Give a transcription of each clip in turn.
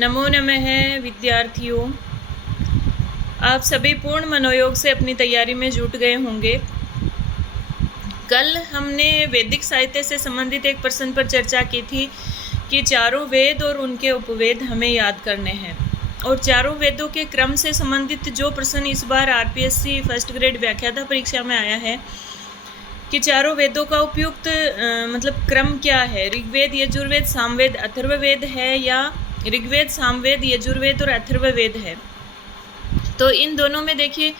नमो नमः विद्यार्थियों, आप सभी पूर्ण मनोयोग से अपनी तैयारी में जुट गए होंगे। कल हमने वैदिक साहित्य से संबंधित एक प्रश्न पर चर्चा की थी कि चारों वेद और उनके उपवेद हमें याद करने हैं, और चारों वेदों के क्रम से संबंधित जो प्रश्न इस बार आरपीएससी फर्स्ट ग्रेड व्याख्याता परीक्षा में आया है कि चारों वेदों का उपयुक्त क्रम क्या है, ऋग्वेद, यजुर्वेद, सामवेद, अथर्ववेद है या ऋग्वेद, सामवेद, यजुर्वेद और अथर्ववेद है। तो इन दोनों में देखिए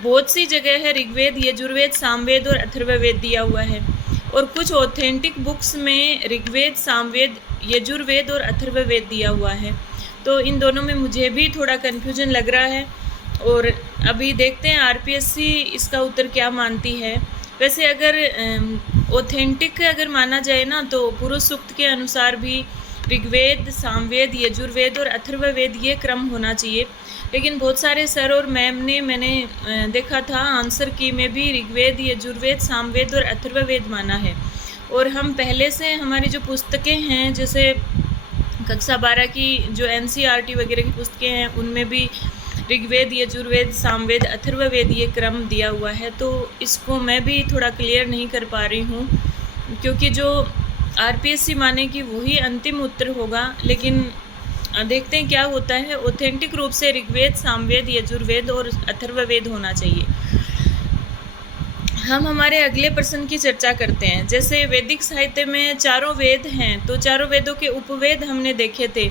बहुत सी जगह है ऋग्वेद, यजुर्वेद, सामवेद और अथर्ववेद दिया हुआ है, और कुछ ऑथेंटिक बुक्स में ऋग्वेद, सामवेद, यजुर्वेद और अथर्ववेद दिया हुआ है। तो इन दोनों में मुझे भी थोड़ा कन्फ्यूजन लग रहा है, और अभी देखते हैं आरपीएससी इसका उत्तर क्या मानती है। वैसे अगर ऑथेंटिक अगर माना जाए ना, तो पुरुष सूक्त के अनुसार भी ऋग्वेद, सामवेद, यजुर्वेद और अथर्ववेद ये क्रम होना चाहिए, लेकिन बहुत सारे सर और मैम ने मैंने देखा था आंसर की में भी ऋग्वेद, यजुर्वेद, सामवेद और अथर्ववेद माना है। और हम पहले से हमारी जो पुस्तकें हैं, जैसे कक्षा 12 की जो एनसीईआरटी वगैरह की पुस्तकें हैं, उनमें भी ऋग्वेद, यजुर्वेद, सामवेद, अथर्ववेद ये क्रम दिया हुआ है। तो इसको मैं भी थोड़ा क्लियर नहीं कर पा रही हूँ, क्योंकि जो आरपीएससी मानेगी वही अंतिम उत्तर होगा, लेकिन देखते हैं क्या होता है। ऑथेंटिक रूप से ऋग्वेद, सामवेद, यजुर्वेद और अथर्ववेद होना चाहिए। हम हमारे अगले प्रश्न की चर्चा करते हैं। जैसे वैदिक साहित्य में चारों वेद हैं, तो चारों वेदों के उपवेद हमने देखे थे।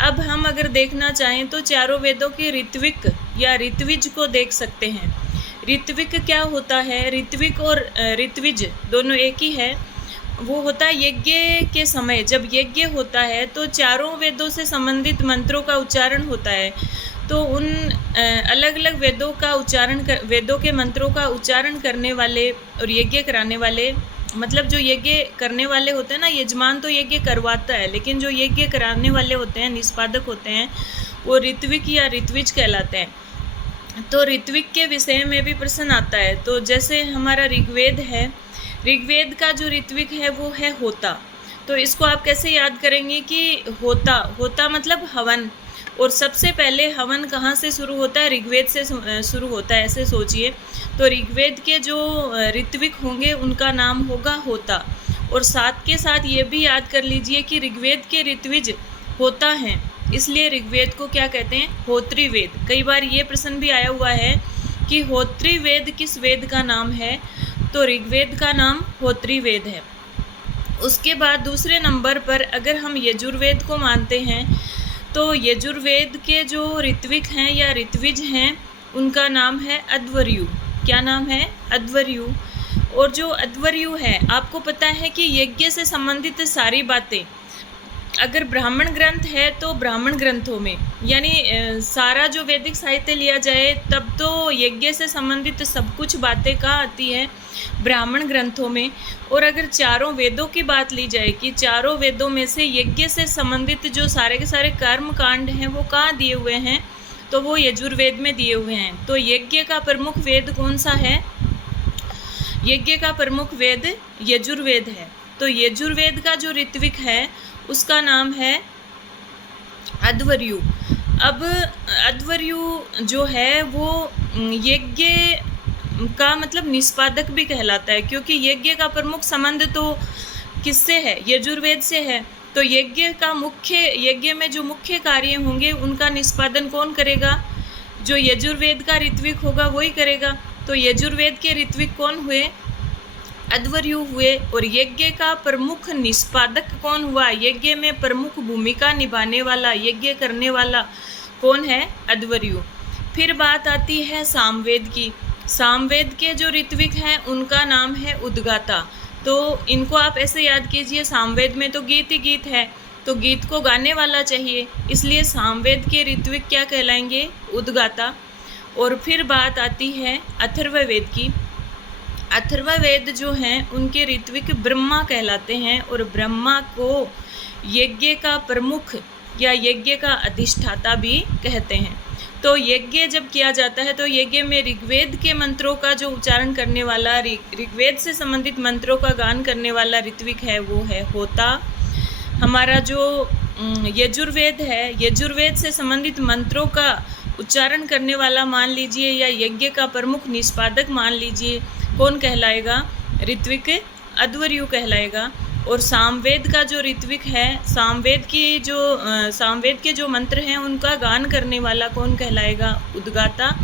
अब हम अगर देखना चाहें तो चारों वेदों के ऋत्विक या ऋत्विज को देख सकते हैं। ऋत्विक क्या होता है? ऋत्विक और ऋत्विज दोनों एक ही है। वो होता है यज्ञ के समय, जब यज्ञ होता है तो चारों वेदों से संबंधित मंत्रों का उच्चारण होता है। तो उन अलग अलग वेदों का वेदों के मंत्रों का उच्चारण करने वाले और यज्ञ कराने वाले, मतलब जो यज्ञ करने वाले होते हैं ना, यजमान तो यज्ञ करवाता है, लेकिन जो यज्ञ कराने वाले होते हैं, निष्पादक होते हैं, वो ऋत्विक या ऋत्विज कहलाते हैं। तो ऋत्विक के विषय में भी प्रश्न आता है। तो जैसे हमारा ऋग्वेद है, ऋग्वेद का जो ऋत्विक है वो है होता। तो इसको आप कैसे याद करेंगे कि होता मतलब हवन, और सबसे पहले हवन कहाँ से शुरू होता है? ऋग्वेद से शुरू होता है, ऐसे सोचिए। तो ऋग्वेद के जो ऋत्विक होंगे उनका नाम होगा होता। और साथ के साथ ये भी याद कर लीजिए कि ऋग्वेद के ऋत्विज होता हैं, इसलिए ऋग्वेद को क्या कहते हैं? होत्री वेद। कई बार ये प्रश्न भी आया हुआ है कि होत्री वेद किस वेद का नाम है? तो ऋग्वेद का नाम होत्री वेद है। उसके बाद दूसरे नंबर पर अगर हम यजुर्वेद को मानते हैं, तो यजुर्वेद के जो ऋत्विक हैं या ऋत्विज हैं उनका नाम है अध्वर्यु। क्या नाम है? अध्वर्यु। और जो अध्वर्यु है, आपको पता है कि यज्ञ से संबंधित सारी बातें, अगर ब्राह्मण ग्रंथ है तो ब्राह्मण ग्रंथों में, यानी सारा जो वैदिक साहित्य लिया जाए तब तो यज्ञ से संबंधित सब कुछ बातें कहाँ आती है? ब्राह्मण ग्रंथों में। और अगर चारों वेदों की बात ली जाए कि चारों वेदों में से यज्ञ से संबंधित जो सारे के सारे कर्म कांड हैं वो कहाँ दिए हुए हैं? तो वो यजुर्वेद में दिए हुए हैं। तो यज्ञ का प्रमुख वेद कौन सा है? यज्ञ का प्रमुख वेद यजुर्वेद है। तो यजुर्वेद का जो ऋत्विक है उसका नाम है अध्वर्यु। अब अध्वर्यु जो है वो यज्ञ का मतलब निष्पादक भी कहलाता है, क्योंकि यज्ञ का प्रमुख संबंध तो किससे है? यजुर्वेद से है। तो यज्ञ में जो मुख्य कार्य होंगे उनका निष्पादन कौन करेगा? जो यजुर्वेद का ऋत्विक होगा वही करेगा। तो यजुर्वेद के ऋत्विक कौन हुए? अध्वर्यु हुए। और यज्ञ का प्रमुख निष्पादक कौन हुआ? यज्ञ में प्रमुख भूमिका निभाने वाला, यज्ञ करने वाला कौन है? अध्वर्यु। फिर बात आती है सामवेद की। सामवेद के जो ऋत्विक हैं उनका नाम है उद्गाता। तो इनको आप ऐसे याद कीजिए, सामवेद में तो गीत ही गीत है, तो गीत को गाने वाला चाहिए, इसलिए सामवेद के ऋत्विक क्या कहलाएंगे? उद्गाता। और फिर बात आती है अथर्ववेद की। अथर्ववेद जो हैं उनके ऋत्विक ब्रह्मा कहलाते हैं, और ब्रह्मा को यज्ञ का प्रमुख या यज्ञ का अधिष्ठाता भी कहते हैं। तो यज्ञ जब किया जाता है तो यज्ञ में ऋग्वेद के मंत्रों का जो उच्चारण करने वाला, ऋग्वेद से संबंधित मंत्रों का गान करने वाला ऋत्विक है वो है होता। हमारा जो यजुर्वेद है, यजुर्वेद से संबंधित मंत्रों का उच्चारण करने वाला मान लीजिए या यज्ञ का प्रमुख निष्पादक मान लीजिए, कौन कहलाएगा? ऋत्विक अध्वर्यु कहलाएगा। और सामवेद का जो ऋत्विक है, सामवेद के जो मंत्र हैं उनका गान करने वाला कौन कहलाएगा? उद्गाता।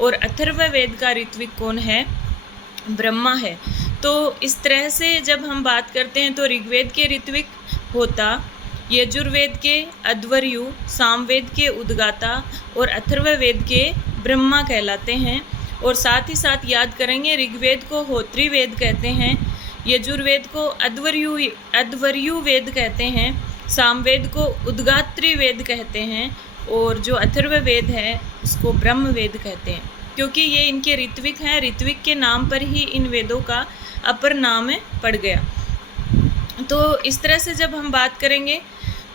और अथर्ववेद का ऋत्विक कौन है? ब्रह्मा है। तो इस तरह से जब हम बात करते हैं तो ऋग्वेद के ऋत्विक होता, यजुर्वेद के अध्वर्यु, सामवेद के उद्गाता और अथर्ववेद के ब्रह्मा कहलाते हैं। और साथ ही साथ याद करेंगे, ऋग्वेद को होत्री वेद कहते हैं, यजुर्वेद को अध्वर्यु वेद कहते हैं, सामवेद को उद्गात्री वेद कहते हैं और जो अथर्ववेद है उसको ब्रह्म वेद कहते हैं, क्योंकि ये इनके ऋत्विक हैं। ऋत्विक के नाम पर ही इन वेदों का अपर नाम पड़ गया। तो इस तरह से जब हम बात करेंगे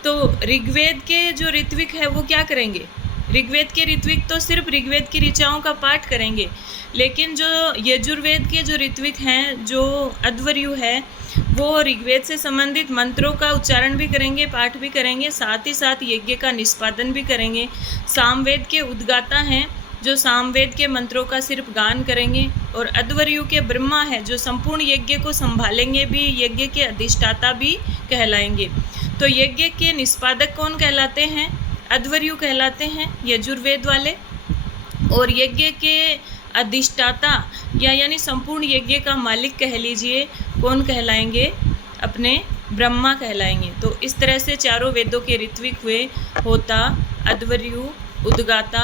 तो ऋग्वेद के जो ऋत्विक है वो क्या करेंगे? ऋग्वेद के ऋत्विक तो सिर्फ ऋग्वेद की ऋचाओं का पाठ करेंगे, लेकिन जो यजुर्वेद के जो ऋत्विक हैं, जो अध्वर्यु है, वो ऋग्वेद से संबंधित मंत्रों का उच्चारण भी करेंगे, पाठ भी करेंगे, साथ ही साथ यज्ञ का निष्पादन भी करेंगे। सामवेद के उद्गाता हैं जो सामवेद के मंत्रों का सिर्फ गान करेंगे। और अध्वर्यु के ब्रह्मा है जो संपूर्ण यज्ञ को संभालेंगे भी, यज्ञ के अधिष्ठाता भी कहलाएंगे। तो यज्ञ के निष्पादक कौन कहलाते हैं? अध्वर्यु कहलाते हैं, यजुर्वेद वाले। और यज्ञ के अधिष्ठाता यानी संपूर्ण यज्ञ का मालिक कह लीजिए, कौन कहलाएंगे? अपने ब्रह्मा कहलाएंगे। तो इस तरह से चारों वेदों के ऋत्विक हुए होता, अध्वर्यु, उद्गाता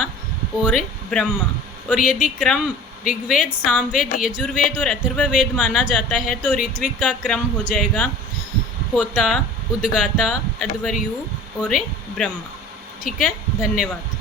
और ब्रह्मा। और यदि क्रम ऋग्वेद, सामवेद, यजुर्वेद और अथर्ववेद माना जाता है तो ऋत्विक का क्रम हो जाएगा होता, उद्गाता, अध्वर्यु और ब्रह्मा। ठीक है, धन्यवाद।